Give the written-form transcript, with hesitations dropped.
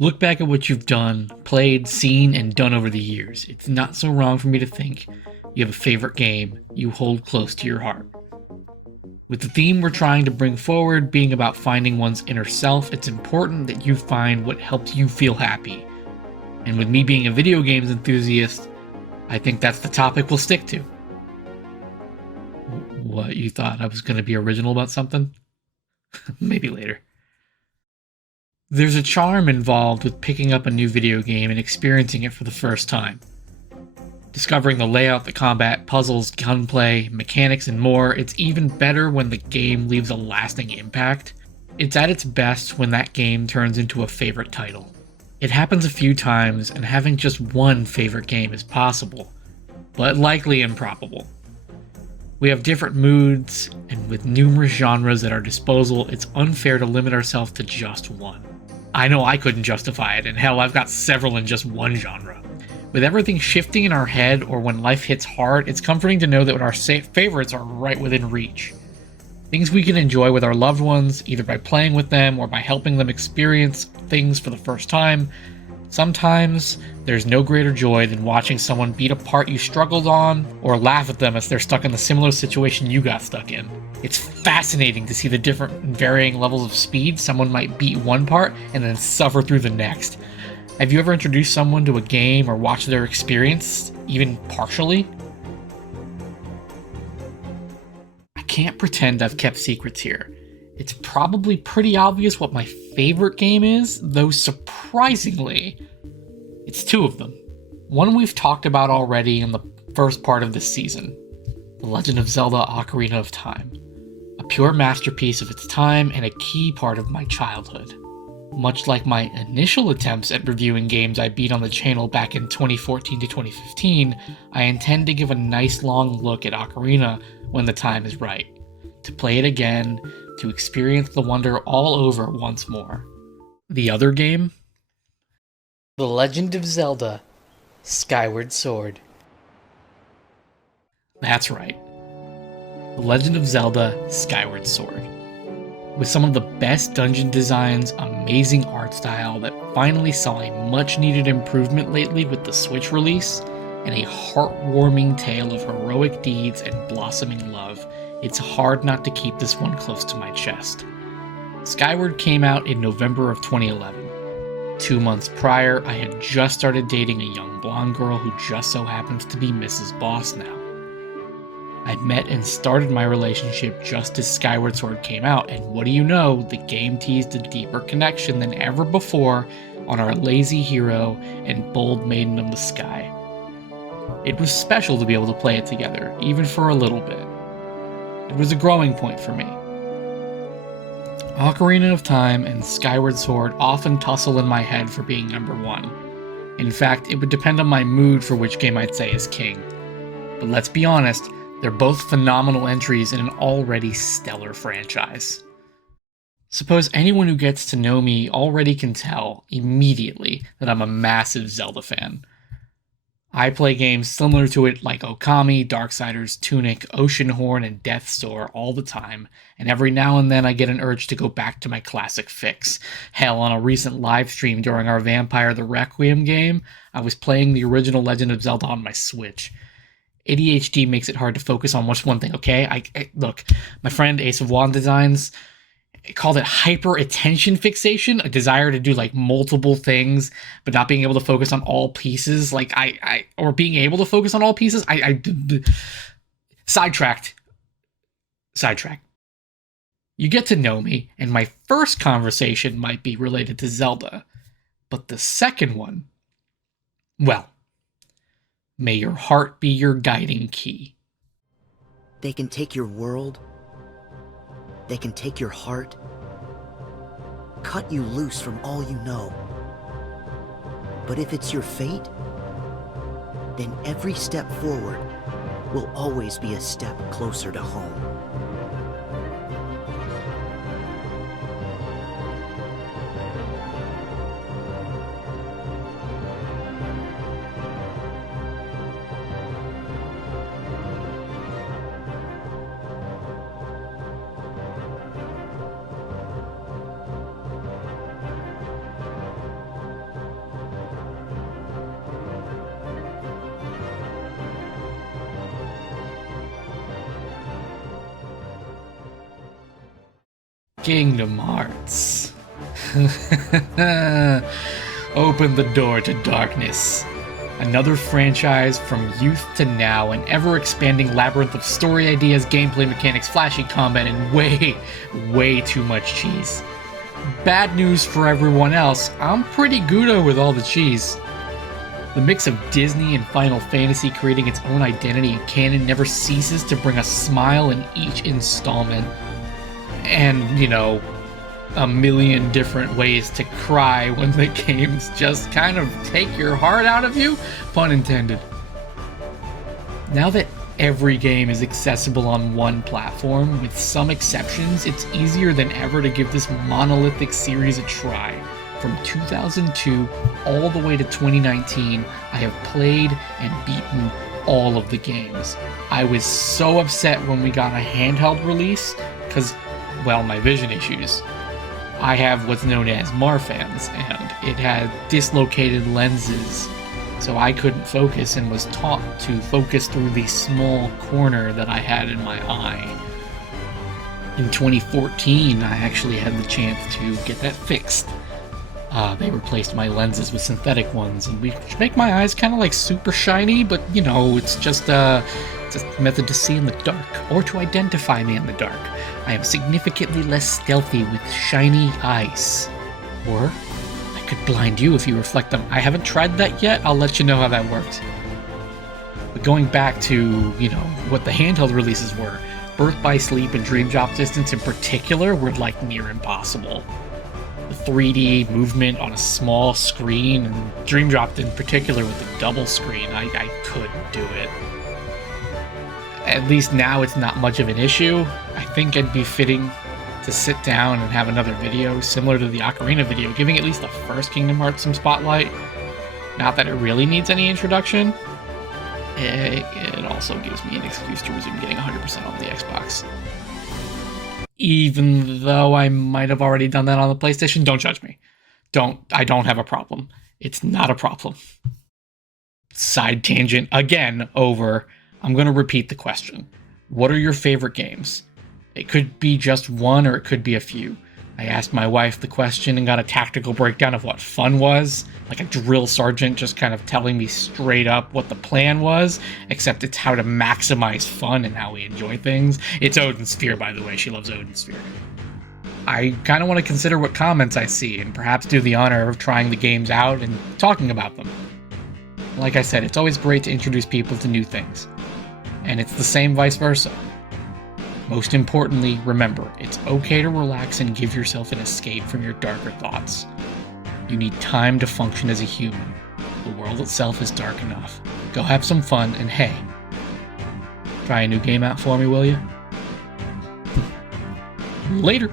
Look back at what you've done, played, seen, and done over the years. It's not so wrong for me to think you have a favorite game you hold close to your heart. With the theme we're trying to bring forward being about finding one's inner self, it's important that you find what helps you feel happy. And with me being a video games enthusiast, I think that's the topic we'll stick to. What, you thought I was going to be original about something? Maybe later. There's a charm involved with picking up a new video game and experiencing it for the first time. Discovering the layout, the combat, puzzles, gunplay, mechanics, and more, it's even better when the game leaves a lasting impact. It's at its best when that game turns into a favorite title. It happens a few times, and having just one favorite game is possible, but likely improbable. We have different moods, and with numerous genres at our disposal, it's unfair to limit ourselves to just one. I know I couldn't justify it, and hell, I've got several in just one genre. With everything shifting in our head or when life hits hard, it's comforting to know that our favorites are right within reach. Things we can enjoy with our loved ones, either by playing with them or by helping them experience things for the first time. Sometimes, there's no greater joy than watching someone beat a part you struggled on, or laugh at them as they're stuck in the similar situation you got stuck in. It's fascinating to see the different varying levels of speed someone might beat one part and then suffer through the next. Have you ever introduced someone to a game or watched their experience, even partially? I can't pretend I've kept secrets here. It's probably pretty obvious what my favorite game is, though surprisingly, it's two of them. One we've talked about already in the first part of this season, The Legend of Zelda: Ocarina of Time. A pure masterpiece of its time and a key part of my childhood. Much like my initial attempts at reviewing games I beat on the channel back in 2014 to 2015, I intend to give a nice long look at Ocarina when the time is right. To play it again, to experience the wonder all over once more. The other game? The Legend of Zelda: Skyward Sword. That's right. The Legend of Zelda: Skyward Sword. With some of the best dungeon designs, amazing art style that finally saw a much-needed improvement lately with the Switch release, and a heartwarming tale of heroic deeds and blossoming love, it's hard not to keep this one close to my chest. Skyward came out in November of 2011. 2 months prior, I had just started dating a young blonde girl who just so happens to be Mrs. Boss now. I'd met and started my relationship just as Skyward Sword came out, and what do you know, the game teased a deeper connection than ever before on our lazy hero and bold maiden of the sky. It was special to be able to play it together, even for a little bit. It was a growing point for me. Ocarina of Time and Skyward Sword often tussle in my head for being number one. In fact, it would depend on my mood for which game I'd say is king. But let's be honest, they're both phenomenal entries in an already stellar franchise. Suppose anyone who gets to know me already can tell immediately that I'm a massive Zelda fan. I play games similar to it like Okami, Darksiders, Tunic, Oceanhorn, and Death's Door all the time, and every now and then I get an urge to go back to my classic fix. Hell, on a recent live stream during our Vampire the Requiem game, I was playing the original Legend of Zelda on my Switch. ADHD makes it hard to focus on just one thing, okay? Look, my friend Ace of Wand Designs called it hyper attention fixation, a desire to do like multiple things, but not being able to focus on all pieces. Or being able to focus on all pieces. Sidetracked. You get to know me, and my first conversation might be related to Zelda, but the second one, well, may your heart be your guiding key. They can take your world. They can take your heart. Cut you loose from all you know. But if it's your fate, then every step forward will always be a step closer to home. Kingdom Hearts. Open the door to darkness. Another franchise from youth to now, an ever-expanding labyrinth of story ideas, gameplay mechanics, flashy combat, and way too much cheese. Bad news for everyone else, I'm pretty Gouda with all the cheese. The mix of Disney and Final Fantasy creating its own identity and canon never ceases to bring a smile in each installment. And, you know, a million different ways to cry when the games just kind of take your heart out of you, pun intended. Now that every game is accessible on one platform, with some exceptions, it's easier than ever to give this monolithic series a try. From 2002 all the way to 2019, I have played and beaten all of the games. I was so upset when we got a handheld release, because, well, my vision issues. I have what's known as Marfans, and it had dislocated lenses, so I couldn't focus and was taught to focus through the small corner that I had in my eye. In 2014, I actually had the chance to get that fixed. They replaced my lenses with synthetic ones, and which make my eyes kind of like super shiny, but you know, it's just it's a method to see in the dark, or to identify me in the dark. I am significantly less stealthy with shiny eyes. Or I could blind you if you reflect them. I haven't tried that yet, I'll let you know how that works. But going back to, you know, what the handheld releases were, Birth by Sleep and Dream Drop Distance in particular were like near impossible. The 3D movement on a small screen, and Dream Drop in particular with the double screen, I couldn't do it. At least now it's not much of an issue. I think it'd be fitting to sit down and have another video similar to the Ocarina video, giving at least the first Kingdom Hearts some spotlight. Not that it really needs any introduction. It also gives me an excuse to resume getting 100% on the Xbox. Even though I might have already done that on the PlayStation, don't judge me. I don't have a problem. It's not a problem. Side tangent again over. I'm going to repeat the question. What are your favorite games? It could be just one, or it could be a few. I asked my wife the question and got a tactical breakdown of what fun was, like a drill sergeant just kind of telling me straight up what the plan was, except it's how to maximize fun and how we enjoy things. It's Odin Sphere, by the way. She loves Odin Sphere. I kind of want to consider what comments I see and perhaps do the honor of trying the games out and talking about them. Like I said, it's always great to introduce people to new things. And it's the same vice versa. Most importantly, remember, it's okay to relax and give yourself an escape from your darker thoughts. You need time to function as a human. The world itself is dark enough. Go have some fun, and hey, try a new game out for me, will you? Later!